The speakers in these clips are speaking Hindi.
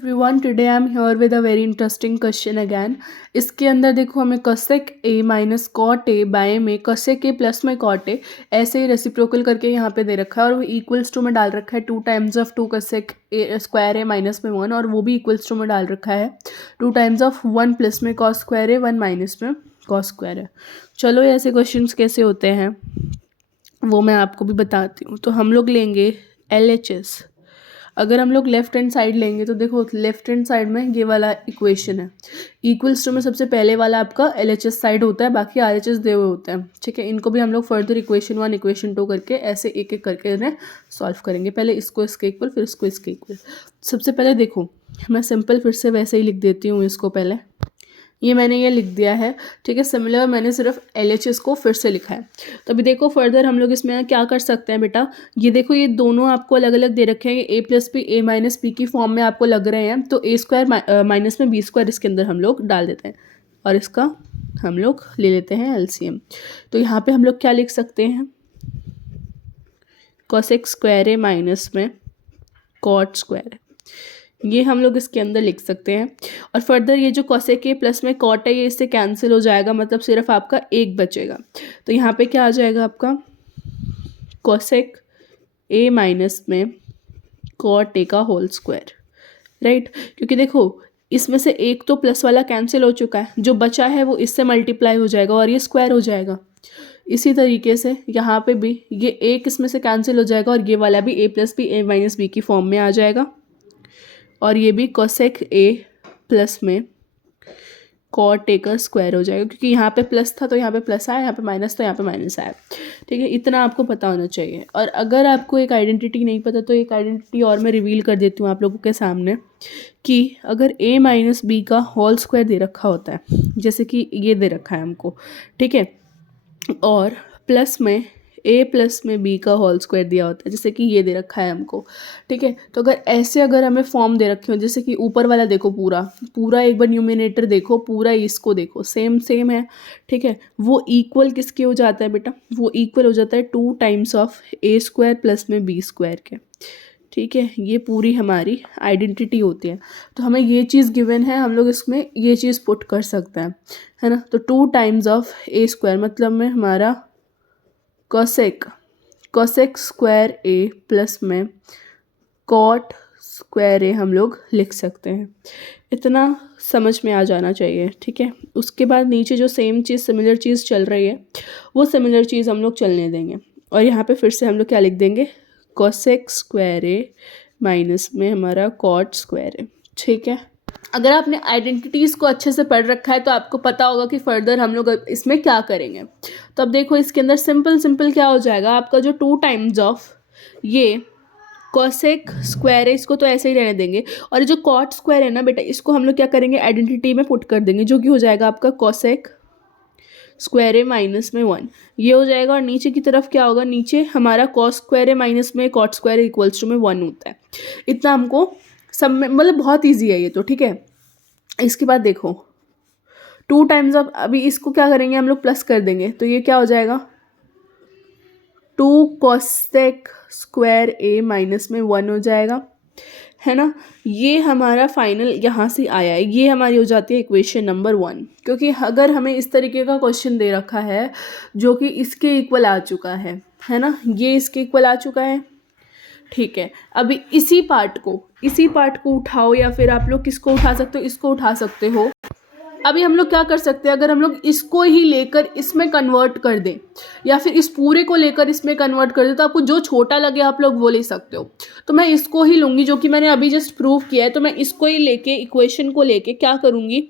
Everyone, today I am here with a very interesting question again. इसके अंदर देखो, हमें cosec A minus cot A by में कसेक ए प्लस में कॉट ए ऐसे ही रेसिप्रोकल करके यहाँ पे दे रखा है और वो इक्वल्स टू में डाल रखा है 2 times of 2 cosec A square A minus में 1, और वो भी इक्वल्स टू में डाल रखा है 2 टाइम्स ऑफ 1 प्लस में कॉस स्क्वायर ए 1 माइनस में कॉस स्क्वायर ए। चलो, ऐसे क्वेश्चन कैसे होते हैं वो मैं आपको भी बताती हूँ। तो हम लोग लेंगे LHS। अगर हम लोग लेफ्ट हैंड साइड लेंगे तो देखो, लेफ्ट हैंड साइड में ये वाला इक्वेशन है, इक्वल्स टू में सबसे पहले वाला आपका LHS साइड होता है, बाकी RHS दे हुए होते हैं। ठीक है, इनको भी हम लोग फर्दर इक्वेशन 1 इक्वेशन 2 करके ऐसे एक एक करके इन्हें सॉल्व करेंगे। पहले इसको इसके इक्वल, फिर इसको इसके इक्वल। सबसे पहले देखो, मैं सिंपल फिर से वैसे ही लिख देती हूँ इसको। पहले ये मैंने ये लिख दिया है, ठीक है। सिमिलर मैंने सिर्फ LHS को फिर से लिखा है। तो अभी देखो, फर्दर हम लोग इसमें क्या कर सकते हैं बेटा, ये देखो, ये दोनों आपको अलग अलग दे रखे हैं, A plus B A minus B की फॉर्म में आपको लग रहे हैं। तो A स्क्वायर माइनस में B स्क्वायर इसके अंदर हम लोग डाल देते हैं और इसका हम लोग ले लेते हैं LCM। तो यहाँ पे हम लोग क्या लिख सकते हैं, कॉसेक स्क्वायर ए माइनस में कॉट स्क्वायर, ये हम लोग इसके अंदर लिख सकते हैं। और फर्दर ये जो कॉसेक ए प्लस में कॉट है, ये इससे कैंसिल हो जाएगा, मतलब सिर्फ आपका एक बचेगा। तो यहाँ पे क्या आ जाएगा आपका, कॉसेक ए माइनस में कॉट ए का होल स्क्वायर, राइट। क्योंकि देखो, इसमें से एक तो प्लस वाला कैंसिल हो चुका है, जो बचा है वो इससे मल्टीप्लाई हो जाएगा और ये स्क्वायर हो जाएगा। इसी तरीके से यहाँ पे भी ये एक इसमें से कैंसिल हो जाएगा और ये वाला भी A plus B A minus B की फॉर्म में आ जाएगा, और ये भी कोसेक A प्लस में कॉट ए का स्क्वायर हो जाएगा। क्योंकि यहाँ पे प्लस था तो यहाँ पे प्लस आया, यहाँ पे माइनस तो यहाँ पे माइनस आया। ठीक है, इतना आपको पता होना चाहिए। और अगर आपको एक आइडेंटिटी नहीं पता तो एक आइडेंटिटी और मैं रिवील कर देती हूँ आप लोगों के सामने, कि अगर A माइनस बी का होल स्क्वायर दे रखा होता है, जैसे कि ये दे रखा है हमको, ठीक है, और प्लस में A प्लस में B का होल स्क्वायर दिया होता है, जैसे कि ये दे रखा है हमको, ठीक है। तो अगर हमें फॉर्म दे रखे हो, जैसे कि ऊपर वाला देखो, पूरा पूरा एक बार न्यूमिनेटर देखो, पूरा इसको देखो, सेम सेम है, ठीक है। वो इक्वल किसके हो जाता है बेटा, वो इक्वल हो जाता है 2 times of A square plus में B स्क्वायर के, ठीक है। ये पूरी हमारी आइडेंटिटी होती है। तो हमें ये चीज़ गिवन है, हम लोग इसमें ये चीज़ पुट कर सकते हैं, है ना। तो 2 टाइम्स ऑफ A स्क्वायर मतलब में हमारा कोसेक स्क्वायर A प्लस में कॉट स्क्वायर A हम लोग लिख सकते हैं। इतना समझ में आ जाना चाहिए, ठीक है। उसके बाद नीचे जो सेम चीज़, सिमिलर चीज़ चल रही है, वो सिमिलर चीज़ हम लोग चलने देंगे। और यहाँ पे फिर से हम लोग क्या लिख देंगे, कोसेक स्क्वायर A माइनस में हमारा कॉट स्क्वायर A, ठीक है। अगर आपने आइडेंटिटीज़ को अच्छे से पढ़ रखा है तो आपको पता होगा कि फर्दर हम लोग इसमें क्या करेंगे। तो अब देखो, इसके अंदर सिंपल क्या हो जाएगा आपका, जो 2 टाइम्स ऑफ ये कोसेक स्क्वायर है, इसको तो ऐसे ही रहने देंगे, और जो कॉट स्क्वायर है ना बेटा, इसको हम लोग क्या करेंगे, आइडेंटिटी में पुट कर देंगे, जो कि हो जाएगा आपका कोसेक स्क्वायर ए माइनस में 1, ये हो जाएगा। और नीचे की तरफ क्या होगा, नीचे हमारा कॉस स्क्वायर ए माइनस में कॉट स्क्वायर इक्वल्स टू में 1 होता है। इतना हमको सब में, मतलब बहुत ईजी है ये तो, ठीक है। इसके बाद देखो, 2 टाइम्स ऑफ, अभी इसको क्या करेंगे हम लोग, प्लस कर देंगे, तो ये क्या हो जाएगा, 2 कोसेक स्क्वायर ए माइनस में 1 हो जाएगा, है ना। ये हमारा फाइनल यहाँ से आया है, ये हमारी हो जाती है इक्वेशन नंबर 1। क्योंकि अगर हमें इस तरीके का क्वेश्चन दे रखा है जो कि इसके इक्वल आ चुका है ना, ये इसके इक्वल आ चुका है, ठीक है। अभी इसी पार्ट को उठाओ, या फिर आप लोग किसको उठा सकते हो, इसको उठा सकते हो। अभी हम लोग क्या कर सकते हैं, अगर हम लोग इसको ही लेकर इसमें कन्वर्ट कर दें, या फिर इस पूरे को लेकर इसमें कन्वर्ट कर दें, तो आपको जो छोटा लगे आप लोग वो ले सकते हो। तो मैं इसको ही लूँगी, जो कि मैंने अभी जस्ट प्रूव किया है। तो मैं इसको ही लेके, इक्वेशन को लेके क्या करूँगी,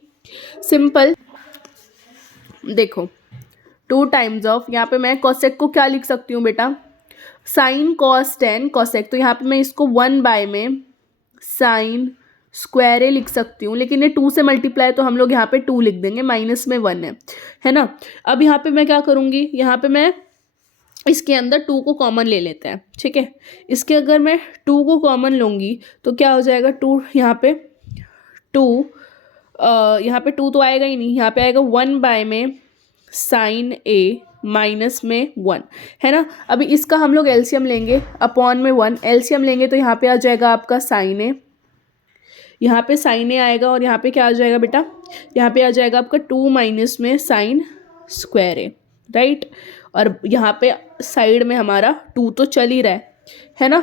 सिंपल देखो, 2 टाइम्स ऑफ, यहाँ पे मैं कोसेक को क्या लिख सकती हूँ बेटा, साइन कॉस टेन कोसेक। तो यहाँ पे मैं इसको 1 बाय में साइन स्क्वायर ए लिख सकती हूँ, लेकिन ये 2 से मल्टीप्लाई, तो हम लोग यहाँ पे 2 लिख देंगे, माइनस में 1 है ना। अब यहाँ पे मैं क्या करूँगी, यहाँ पे मैं इसके अंदर 2 को कॉमन ले लेते हैं, ठीक है। इसके अगर मैं 2 को कॉमन लूँगी तो क्या हो जाएगा, 2 यहाँ पे 2 तो आएगा ही नहीं, यहाँ पे आएगा 1 बाय में साइन ए माइनस में 1, है ना। अभी इसका हम लोग एलसीएम लेंगे, अपॉन में 1 एलसीएम लेंगे, तो यहाँ पे आ जाएगा आपका साइन ए, यहाँ पे साइन ए आएगा और यहाँ पे क्या आ जाएगा बेटा, यहाँ पे आ जाएगा आपका 2 माइनस में साइन स्क्वायर ए, राइट। और यहाँ पे साइड में हमारा 2 तो चल ही रहा है ना।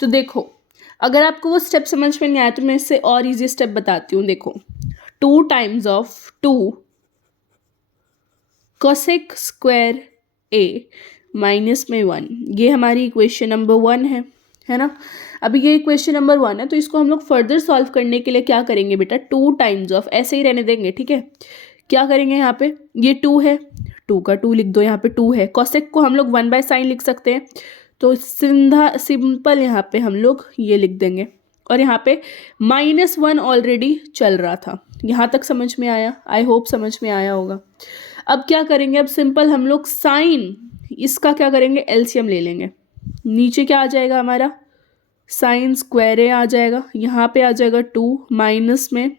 तो देखो अगर आपको वो स्टेप समझ में नहीं आया तो मैं इससे और इजी स्टेप बताती हूँ। देखो 2 times of 2 cosec square A minus में 1, ये हमारी इक्वेशन नंबर 1 है ना। अभी ये इक्वेशन नंबर 1 है, तो इसको हम लोग फर्दर सॉल्व करने के लिए क्या करेंगे बेटा, 2 टाइम्स ऑफ, ऐसे ही रहने देंगे, ठीक है। क्या करेंगे, यहाँ पे ये 2 है, 2 का 2 लिख दो, यहाँ पे 2 है। कोसेक को हम लोग 1/sin लिख सकते हैं, तो सिंपल यहाँ पे हम लोग ये लिख देंगे। और यहाँ पे -1 ऑलरेडी चल रहा था, यहाँ तक समझ में आया, आई होप समझ में आया होगा। अब क्या करेंगे, अब सिंपल हम लोग साइन इसका क्या करेंगे, एलसीएम ले लेंगे। नीचे क्या आ जाएगा हमारा, साइन स्क्वायर ए आ जाएगा, यहाँ पे आ जाएगा 2 माइनस में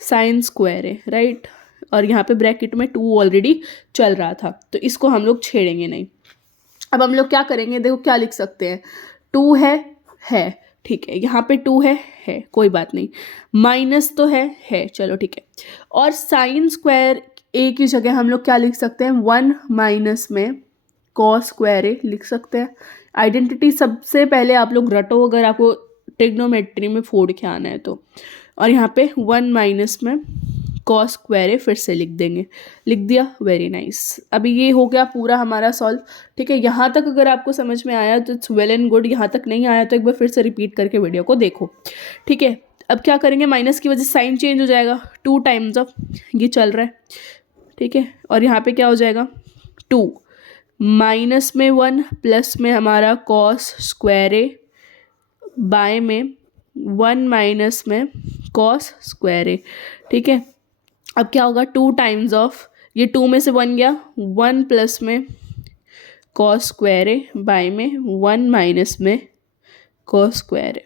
साइन स्क्वायर ए, राइट। और यहाँ पे ब्रैकेट में 2 ऑलरेडी चल रहा था, तो इसको हम लोग छेड़ेंगे नहीं। अब हम लोग क्या करेंगे, देखो क्या लिख सकते हैं, 2 है ठीक है, यहाँ पे 2 है कोई बात नहीं, माइनस तो है चलो ठीक है। और साइन स्क्वायर ए की जगह हम लोग क्या लिख सकते हैं, 1 माइनस में कॉस स्क्वायर ए लिख सकते हैं। आइडेंटिटी सबसे पहले आप लोग रटो अगर आपको ट्रिग्नोमेट्री में फोड़ के आना है तो। और यहाँ पे 1 माइनस में कॉस स्क्वायर ए फिर से लिख देंगे, लिख दिया, वेरी नाइस। अभी ये हो गया पूरा हमारा सॉल्व, ठीक है। यहाँ तक अगर आपको समझ में आया तो इट्स वेल एंड गुड, यहाँ तक नहीं आया तो एक बार फिर से रिपीट करके वीडियो को देखो, ठीक है। अब क्या करेंगे, माइनस की वजह से साइन चेंज हो जाएगा, 2 टाइम्स ऑफ ये चल रहा है, ठीक है। और यहाँ पे क्या हो जाएगा, 2 माइनस में 1 प्लस में हमारा कॉस स्क्वायर ए बाय में 1 माइनस में कॉस स्क्वायर ए, ठीक है। अब क्या होगा, 2 टाइम्स ऑफ ये 2 में से 1 गया, 1 प्लस में कॉस स्क्वायर ए बाय में 1 माइनस में कॉस स्क्वायर ए।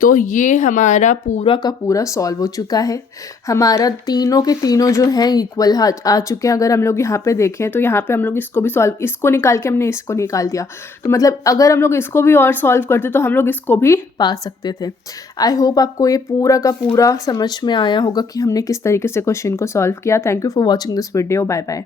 तो ये हमारा पूरा का पूरा सॉल्व हो चुका है। हमारा तीनों के तीनों जो हैं इक्वल आ चुके हैं। अगर हम लोग यहाँ पे देखें तो यहाँ पे हम लोग इसको भी सॉल्व, इसको निकाल के हमने इसको निकाल दिया, तो मतलब अगर हम लोग इसको भी और सॉल्व करते तो हम लोग इसको भी पा सकते थे। आई होप आपको ये पूरा का पूरा समझ में आया होगा कि हमने किस तरीके से क्वेश्चन को सॉल्व किया। Thank you for watching this video, bye bye.